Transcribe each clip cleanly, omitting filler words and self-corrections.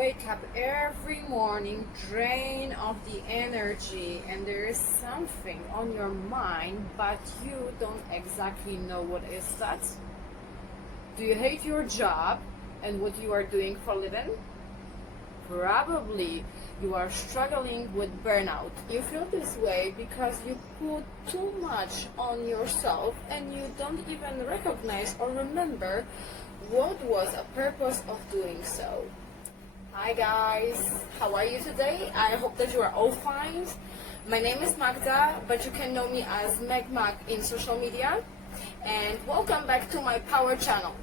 wake up every morning drained of the energy and there is something on your mind but you don't exactly know what is that? Do you hate your job and what you are doing for a living? Probably you are struggling with burnout. You feel this way because you put too much on yourself and you don't even recognize or remember what was a purpose of doing so. Hi guys, how are you today? I hope that you are all fine. My name is Magda, but you can know me as MagMag in social media. And welcome back to my Power channel.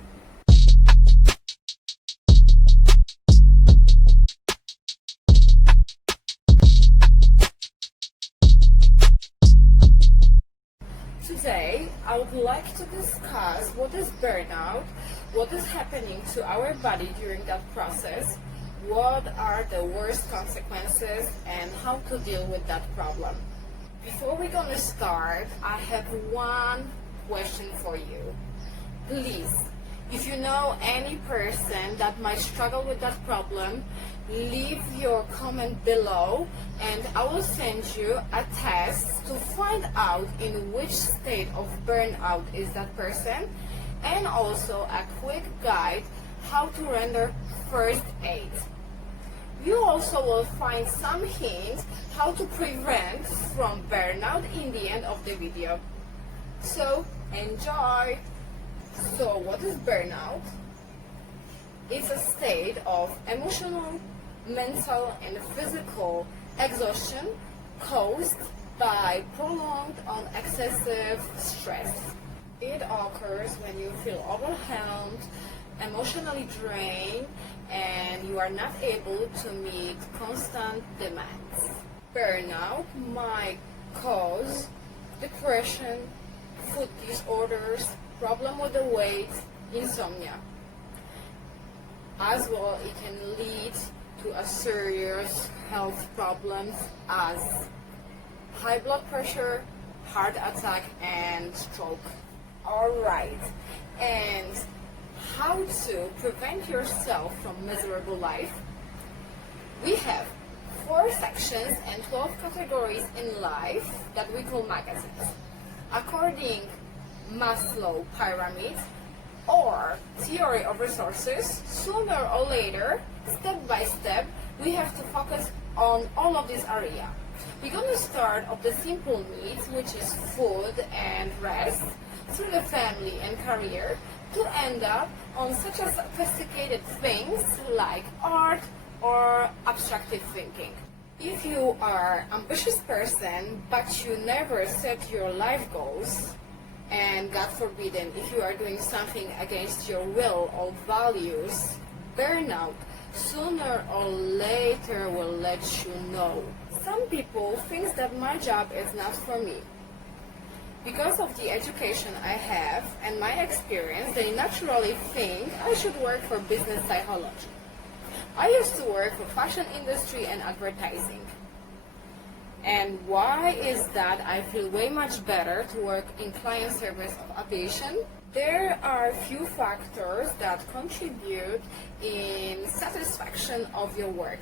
Today, I would like to discuss what is burnout, what is happening to our body during that process, what are the worst consequences, and how to deal with that problem. Before we're gonna start, I have one question for you. Please, if you know any person that might struggle with that problem, leave your comment below and I will send you a test to find out in which state of burnout is that person, and also a quick guide how to render first aid. You also will find some hints how to prevent from burnout in the end of the video. So enjoy! So what is burnout? It's a state of emotional, mental and physical exhaustion caused by prolonged or excessive stress. It occurs when you feel overwhelmed, emotionally drained, and you are not able to meet constant demands. Burnout might cause depression, food disorders, problem with the weight, insomnia. As well, it can lead to a serious health problems as high blood pressure, heart attack, and stroke. Alright, and how to prevent yourself from miserable life? We have 4 sections and 12 categories in life that we call magazines. According Maslow pyramid or theory of resources, sooner or later, step by step, we have to focus on all of this area. We're going to start of the simple needs, which is food and rest, through the family and career, to end up on such a sophisticated things like art or abstractive thinking. If you are an ambitious person but you never set your life goals, and God forbidden, if you are doing something against your will or values, burnout sooner or later will let you know. Some people think that my job is not for me. Because of the education I have and my experience, they naturally think I should work for business psychology. I used to work for fashion industry and advertising. And why is that I feel way much better to work in client service of aviation? There are few factors that contribute in satisfaction of your work.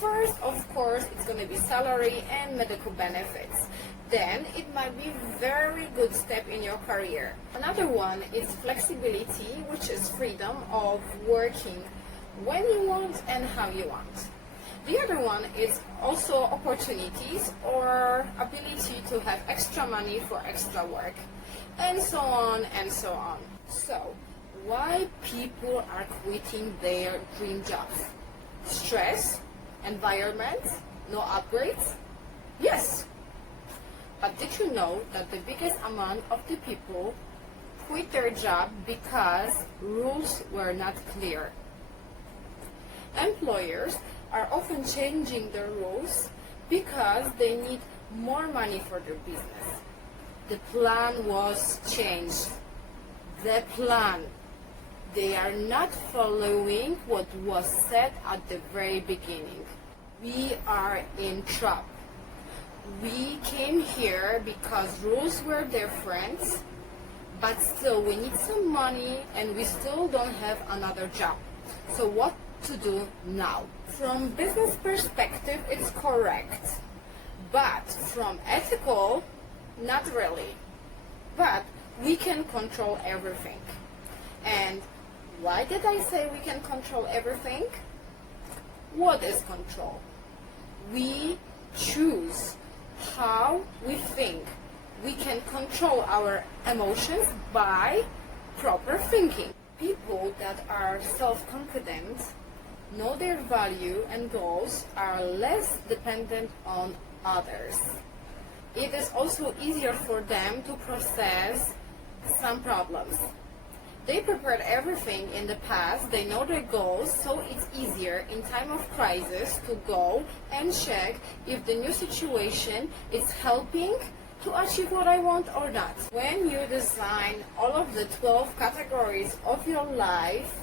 First, of course, it's going to be salary and medical benefits. Then it might be very good step in your career. Another one is flexibility, which is freedom of working when you want and how you want. The other one is also opportunities or ability to have extra money for extra work, and so on and so on. So, why people are quitting their dream jobs? Stress, environment, no upgrades? Yes. But did you know that the biggest amount of the people quit their job because rules were not clear? Employers are often changing the rules because they need more money for their business. The plan was changed. The plan. They are not following what was said at the very beginning. We are in trouble. We came here because rules were different, but still we need some money and we still don't have another job. So what to do now. From business perspective, it's correct, but from ethical, not really. But we can control everything. And why did I say we can control everything? What is control? We choose how we think. We can control our emotions by proper thinking. People that are self-confident, know their value and goals, are less dependent on others. It is also easier for them to process some problems. They prepared everything in the past, they know their goals, so it's easier in time of crisis to go and check if the new situation is helping to achieve what I want or not. When you design all of the 12 categories of your life,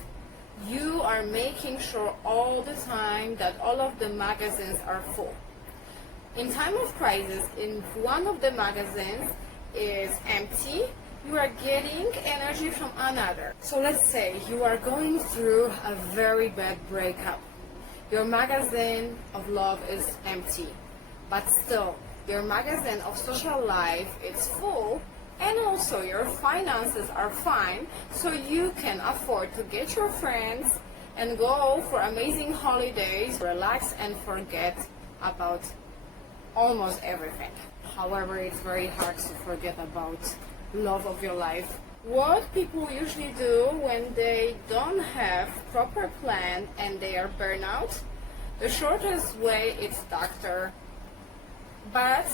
you are making sure all the time that all of the magazines are full. In time of crisis, if one of the magazines is empty, you are getting energy from another. So let's say you are going through a very bad breakup. Your magazine of love is empty, but still your magazine of social life is full, and also your finances are fine, so you can afford to get your friends and go for amazing holidays, relax and forget about almost everything. However, it's very hard to forget about love of your life. What people usually do when they don't have proper plan and they are burnout, the shortest way is doctor. But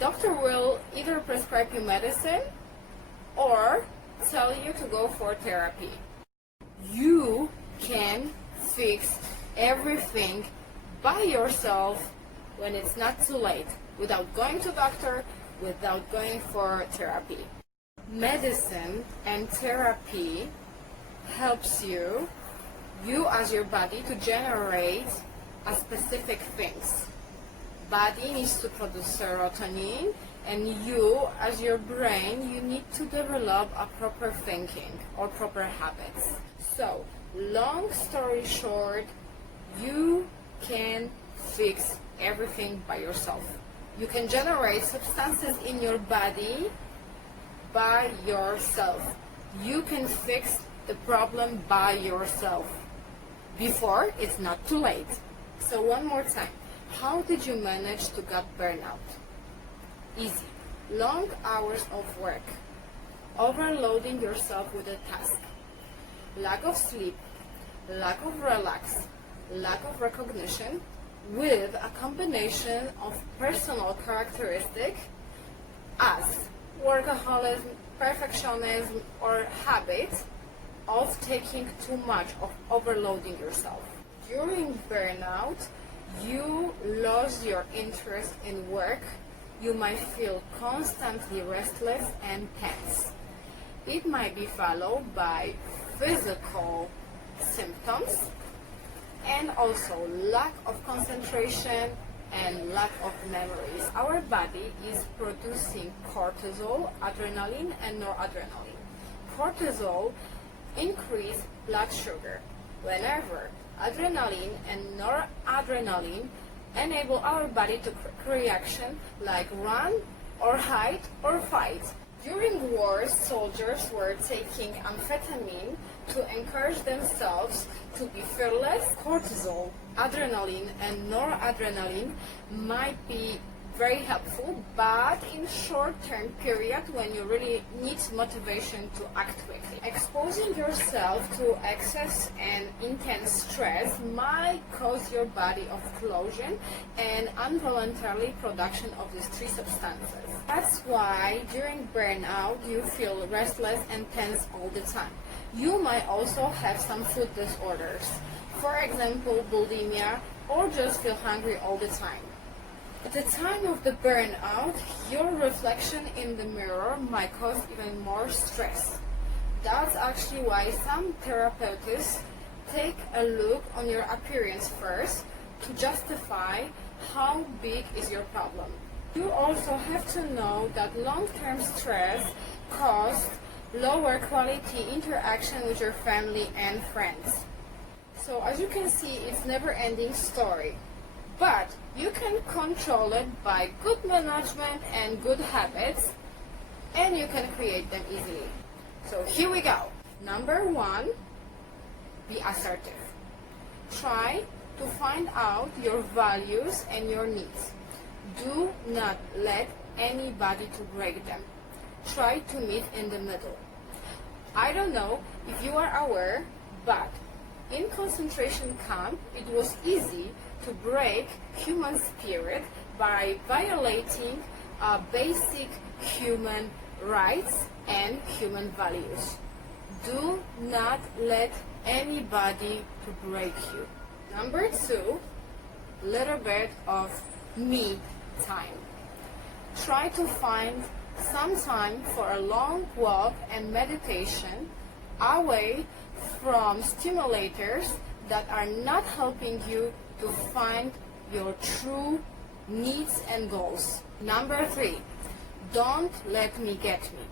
doctor will either prescribe you medicine or tell you to go for therapy. You can fix everything by yourself when it's not too late, without going to doctor, without going for therapy. Medicine and therapy helps you as your body to generate a specific things. Body needs to produce serotonin, and you as your brain, you need to develop a proper thinking or proper habits. So, long story short, you can fix everything by yourself. You can generate substances in your body by yourself. You can fix the problem by yourself before it's not too late. So one more time, how did you manage to get burnout? Easy. Long hours of work, overloading yourself with a task, lack of sleep, lack of relax, lack of recognition, with a combination of personal characteristics as workaholism, perfectionism, or habit of taking too much, of overloading yourself. During burnout, you lose your interest in work. You might feel constantly restless and tense. It might be followed by physical symptoms and also lack of concentration and lack of memories. Our body is producing cortisol, adrenaline, and noradrenaline. Cortisol increase blood sugar. Whenever adrenaline and noradrenaline enable our body to reaction like run or hide or fight. During wars, soldiers were taking amphetamine to encourage themselves to be fearless. Cortisol, adrenaline, and noradrenaline might be very helpful, but in short-term period when you really need motivation to act quickly. Exposing yourself to excess and intense stress might cause your body of corrosion and involuntarily production of these three substances. That's why during burnout you feel restless and tense all the time. You might also have some food disorders, for example bulimia, or just feel hungry all the time. At the time of the burnout, your reflection in the mirror might cause even more stress. That's actually why some therapeutists take a look on your appearance first to justify how big is your problem. You also have to know that long-term stress causes lower quality interaction with your family and friends. So as you can see, it's never-ending story. But you can control it by good management and good habits, and you can create them easily. So here we go. Number 1, be assertive. Try to find out your values and your needs. Do not let anybody to break them. Try to meet in the middle. I don't know if you are aware, but in concentration camp, it was easy to break human spirit by violating basic human rights and human values. Do not let anybody to break you. Number 2, little bit of me time. Try to find some time for a long walk and meditation away from stimulators that are not helping you to find your true needs and goals. Number 3, don't let me get me.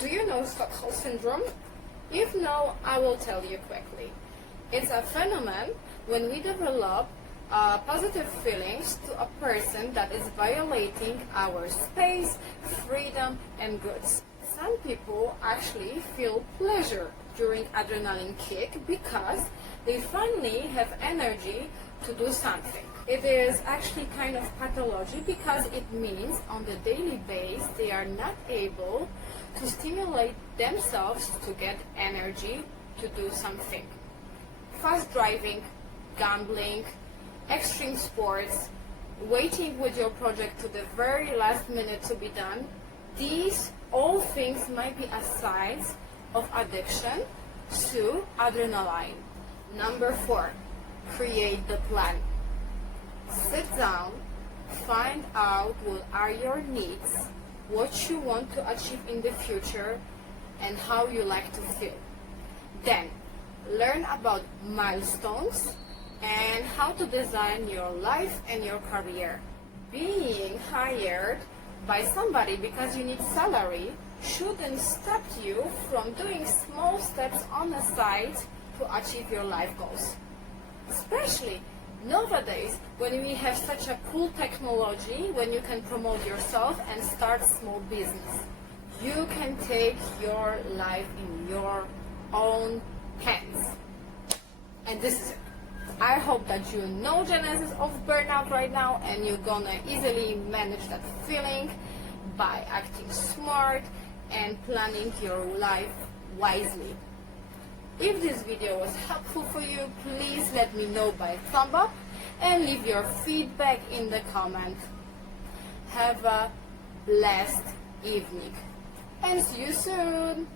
Do you know Stockholm Syndrome? If no, I will tell you quickly. It's a phenomenon when we develop positive feelings to a person that is violating our space, freedom, and goods. Some people actually feel pleasure during adrenaline kick because they finally have energy to do something. It is actually kind of pathology because it means on the daily basis they are not able to stimulate themselves to get energy to do something. Fast driving, gambling, extreme sports, waiting with your project to the very last minute to be done, these all things might be a sign of addiction to adrenaline. Number 4, create the plan. Sit down, find out what are your needs, what you want to achieve in the future, and how you like to feel. Then, learn about milestones and how to design your life and your career. Being hired by somebody because you need salary shouldn't stop you from doing small steps on the side to achieve your life goals. Especially nowadays when we have such a cool technology, when you can promote yourself and start small business. You can take your life in your own hands. And this is it. I hope that you know genesis of burnout right now and you're gonna easily manage that feeling by acting smart and planning your life wisely. If this video was helpful for you, please let me know by thumb up and leave your feedback in the comment. Have a blessed evening and see you soon.